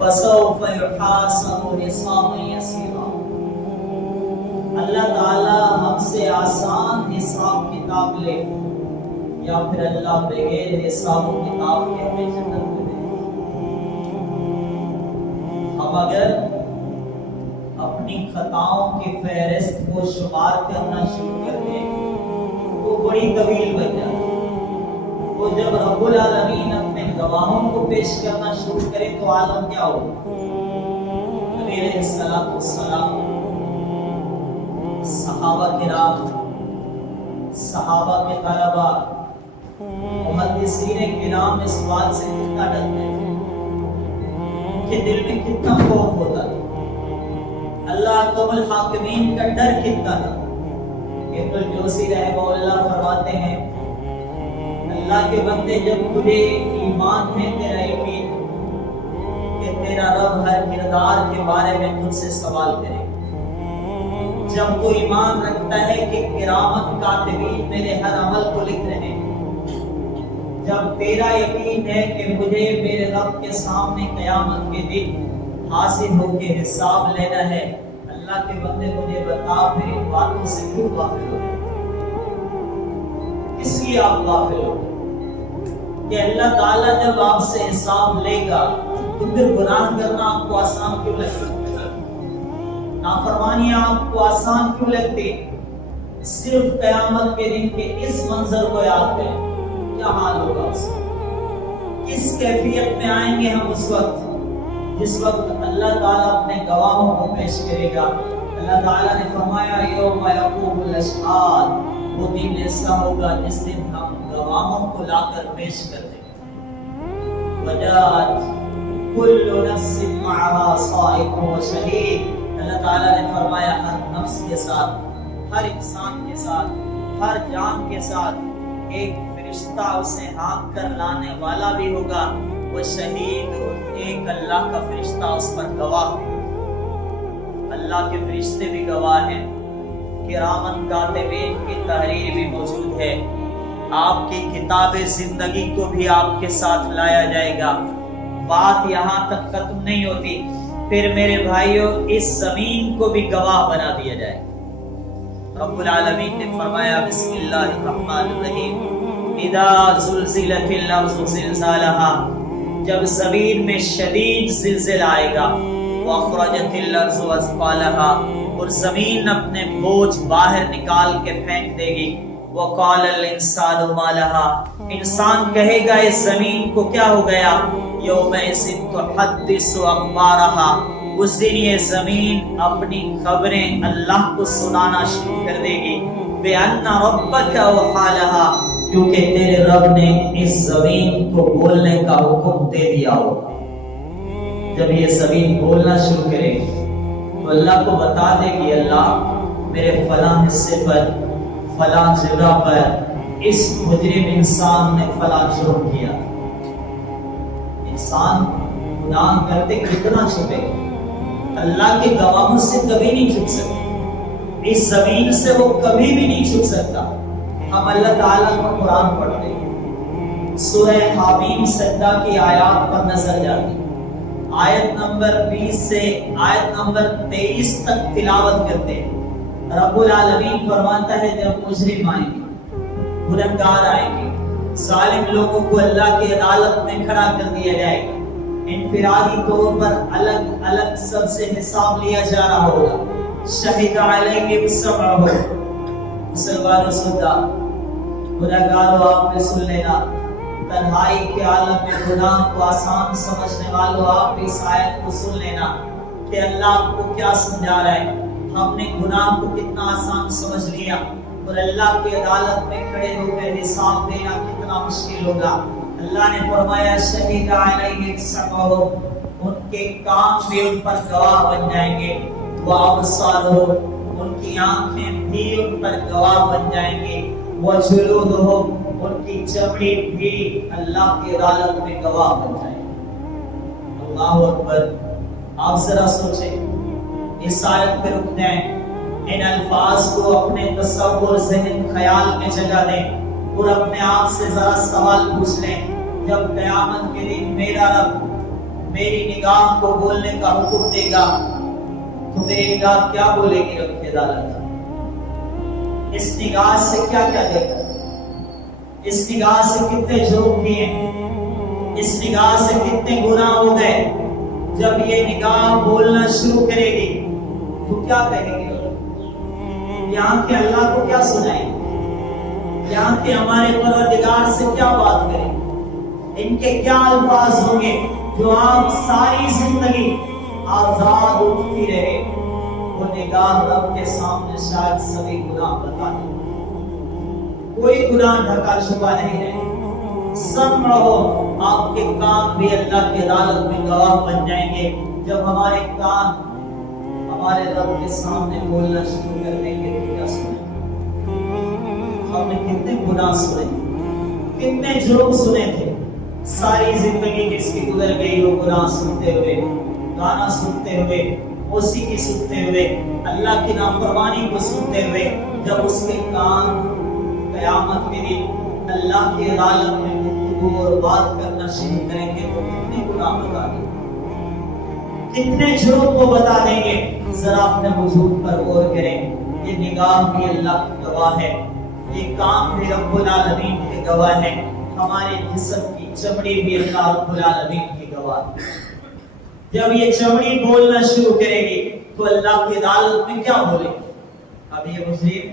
فسوف يحاسب حسابا یسیرا۔ اللہ تعالیٰ ہم سے آسان حساب کتاب لے یا پھر اللہ بغیر حساب و کتاب کے ہمیں جنت میں دے۔ ہم اگر اپنی خطاؤں کی فہرست کو شمار کرنا شروع کر دیں تو بڑی طویل بن جائے۔ وہ جب رب العالمین اپنے گواہوں کو پیش کرنا شروع کرے تو عالم کیا ہو؟ نبی علیہ الصلوۃ والسلام، صحابہ کرام، صحابہ کے طلباء، محدثین کرام اس بات سے کتنا ڈرتے ہیں کہ دل میں کتنا خوف ہوتا ہے، اللہ اکرم الحاکمین کا ڈر کتنا تھا۔ ابن الجوزی رحمہ اللہ فرماتے ہیں اللہ کے بندے جب تجھے ایمان ہے، تیرا یقین کہ تیرا رب ہر کردار کے بارے میں تجھ سے سوال کرے، جب تو ایمان رکھتا ہے کہ کرامت کاتبین میرے ہر عمل کو لکھ رہے ہیں، جب تیرا یقین ہے کہ مجھے میرے رب کے سامنے قیامت کے دن حاضر ہو کے حساب لینا ہے، اللہ کے بندے مجھے بتا پھر ان باتوں سے کیوں غافل ہو؟ اس لیے آپ غافل ہو کہ اللہ تعالیٰ جب آپ سے حساب لے گا تو پھر گناہ کرنا آپ کو آسان کیوں لگتا ہے؟ نافرمانیاں آپ کو آسان کیوں لگتی؟ صرف قیامت کے دن کے اس منظر کو یاد کریں، کیا حال ہوگا اس وقت، کس کیفیت میں آئیں گے ہم اس وقت جس وقت اللہ تعالیٰ اپنے گواہوں کو پیش کرے گا۔ اللہ تعالیٰ نے فرمایا یوم یقوم الاشہاد، وہ دن ایسا ہوگا جس دن ہم گواہوں کو لا کر پیش کر دیں گے۔ وجاءت کل نفس معها سائق و شہید، اللہ تعالیٰ نے فرمایا ہر نفس کے ساتھ، ہر انسان کے ساتھ، ہر جان کے ساتھ ایک فرشتہ اسے ہانک کر لانے والا بھی ہوگا، وہ شہید، ایک اللہ کا فرشتہ اس پر گواہ بھی ہوگا۔ اللہ کے فرشتے بھی گواہ ہیں، کرامن کاتبین کی تحریر بھی موجود ہے، آپ کی کتاب زندگی کو بھی آپ کے ساتھ لایا جائے گا۔ بات یہاں تک ختم نہیں ہوتی، پھر میرے بھائیوں اس زمین کو بھی گواہ بنا دیا جائے گا۔ رب العالمین نے فرمایا بسم اللہ الرحمن الرحیم، اذا زلزلت الارض زلزالها، جب زمین میں شدید زلزلہ آئے گا، واخرجت الارض اثقالها، اور زمین اپنے بوجھ باہر نکال کے پھینک دے گی، وقال الانسان ما لها، انسان کہے گا اس زمین کو کیا ہو گیا، یومئذ تحدث اخبارها، اس دن یہ زمین اپنی خبریں اللہ کو سنانا شروع کر دے گی، بأن ربک اوحی لها، کیونکہ تیرے رب نے اس زمین کو بولنے کا حکم دے دیا ہوگا۔ جب یہ زمین بولنا شروع کرے تو اللہ کو بتا دے گی اللہ میرے فلاں حصے پر، فلاں جگہ پر اس مجرم انسان نے فلاں جرم کیا۔ انسان گناہ کرتے کتنا چھپے، اللہ کے گواہوں سے کبھی نہیں چھپ سکتا، اس زمین سے وہ کبھی بھی نہیں چھپ سکتا۔ ہم اللہ تعالیٰ کا قرآن پڑھتے ہیں، سورہ حامیم سجدہ کی آیات پر نظر جاتی، آیت نمبر 20 سے آیت نمبر 23 تک تلاوت کرتے ہیں۔ رب العالمین فرماتا ہے جب مجرم آئیں گے، گنہگار آئیں گے، ظالم لوگوں کو اللہ کی عدالت میں کھڑا کر دیا جائے گا، انفرادی طور پر الگ الگ سب سے حساب لیا جا رہا ہوگا۔ شہید علیہم سمعہم، مسلمانوں سننا، گنہگاروں آپ نے سن لینا، تنہائی کے عالم میں گناہ کو آسان سمجھنے والوں آپ اس آیت کو سن لینا کہ اللہ آپ کو کیا سمجھا رہا ہے۔ ہم نے گناہ کو کتنا آسان سمجھ لیا اور اللہ کی عدالت میں کھڑے ہو کر حساب دینا کتنا مشکل ہوگا۔ اللہ نے فرمایا شہید علیہم سمعہم، ان کے کان بھی ان پر گواہ بن جائیں گے، وابصارہم، ان کی آنکھیں بھی ان پر گواہ بن جائیں گے، وجلودہم، ان کی چمڑی بھی اللہ کی عدالت میں گواہ بن جائیں گے۔ اللہ اکبر۔ آپ ذرا سوچیں، اس آیت پہ رک جائیں، ان الفاظ کو اپنے تصور، ذہن، خیال میں جگہ دیں اور اپنے آپ سے ذرا سوال پوچھ لیں، جب قیامت کے دن میرا رب میری نگاہ کو بولنے کا حکم دے گا تو میری نگاہ کیا بولے گی رب کی عدالت؟ اس نگاہ سے کیا کیا دیکھا؟ اس نگاہ سے کتنے جرم کیے، اس نگاہ سے کتنے گناہ ہو گئے۔ جب یہ نگاہ بولنا شروع کرے گی تو کیا کہے گی؟ یہاں کے اللہ کو کیا سنائیں گے؟ یہاں کے ہمارے پروردگار سے کیا بات کریں؟ ان کے کیا الفاظ ہوں گے جو آپ ساری زندگی آزاد اٹھتی رہے؟ وہ نگاہ رب کے سامنے شاید سبھی گناہ بتا دیں، کوئی گناہ ڈھکا چھپا نہیں رہے۔ سب رہو، آپ کے کان بھی اللہ کی عدالت میں گواہ بن جائیں گے۔ جب ہمارے کان ہمارے رب کے سامنے بولنا شروع کر دیں گے تو کیا سنیں؟ ہم نے کتنے گناہ سنے، کتنے جرم سنے تھے، ساری زندگی جس کی گزر گئی وہ گناہ سنتے ہوئے، گانا سنتے ہوئے، موسیقی سنتے ہوئے، اللہ کی نافرمانی کو سنتے ہوئے۔ جب اس کے کان قیامت کے دن اللہ کی عدالت میں گفتگو اور بات کرنا شروع کریں گے تو کتنے گناہ بتا دیں گے، کتنے جرم کو بتا دیں گے۔ ذرا اپنے وجود پر غور کریں، یہ نگاہ بھی اللہ کی گواہ ہے، یہ کام بھی رب العالمین کی گواہ ہے، ہمارے جسم کی چمڑی بھی اللہ رب العالمین کی گواہ ہے۔ جب یہ چمڑی بولنا شروع کرے گی تو اللہ کی عدالت میں کیا بولے؟ اب یہ مجرم،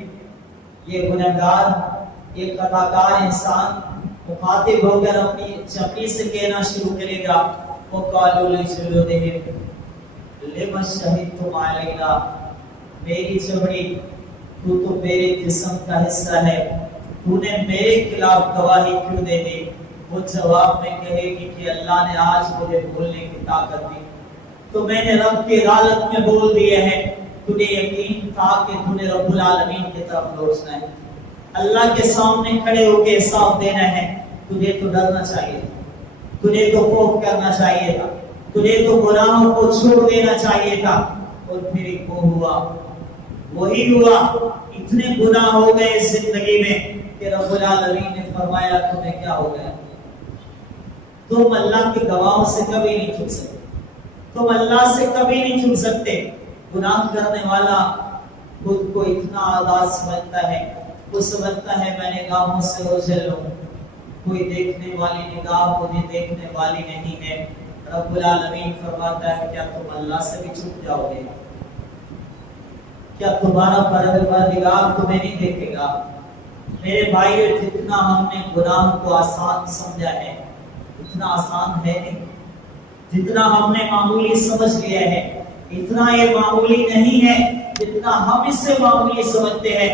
یہ گنہگار، یہ خطاکار انسان مخاطب ہو کر اپنی چمڑی سے کہنا شروع کرے گا، وَقَالُوا لِجُلُودِهِمْ لِمَ شَهِدتُمْ عَلَيْنَا، میری چمڑی، تو میرے جسم کا حصہ ہے، تو نے میرے خلاف گواہی کیوں دے دی؟ وہ جواب میں کہے گی کہ اللہ نے آج مجھے بولنے کی طاقت دی، تو میں نے رب کی عدالت میں بول دیے ہیں۔ تجھے یقین تھا کہ تجھے رب العالمین کی طرف لوٹنا ہے، اللہ کے سامنے کھڑے ہو کے حساب دینا ہے، تجھے تو ڈرنا چاہیے تھا، تجھے تو خوف کرنا چاہیے تھا، تجھے تو گناہوں کو چھوڑ دینا چاہیے تھا۔ اور پھر وہ ہوا، وہی ہوا، اتنے گناہ ہو گئے زندگی میں کہ رب العالمین نے فرمایا تمہیں کیا ہو گیا؟ تم اللہ کے گواہوں سے کبھی نہیں چھپ سکتے، تم اللہ سے کبھی نہیں چھپ سکتے۔ گناہ کرنے والا خود کو اتنا آزاد سمجھتا ہے، وہ سمجھتا ہے میں نگاہوں سے اوجھل ہوں، کوئی دیکھنے والی نگاہ مجھے دیکھنے والی نہیں ہے۔ رب العالمین فرماتا ہے کیا تم اللہ سے بھی چھپ جاؤ گے؟ کیا تمہارا پروردگار تمہیں نہیں دیکھے گا؟ میرے بھائیو، جتنا ہم نے گناہ کو آسان سمجھا ہے اتنا آسان ہے نہیں، جتنا ہم نے معمولی سمجھ لیا ہے اتنا یہ معمولی نہیں ہے، جتنا ہم اس سے معمولی سمجھتے ہیں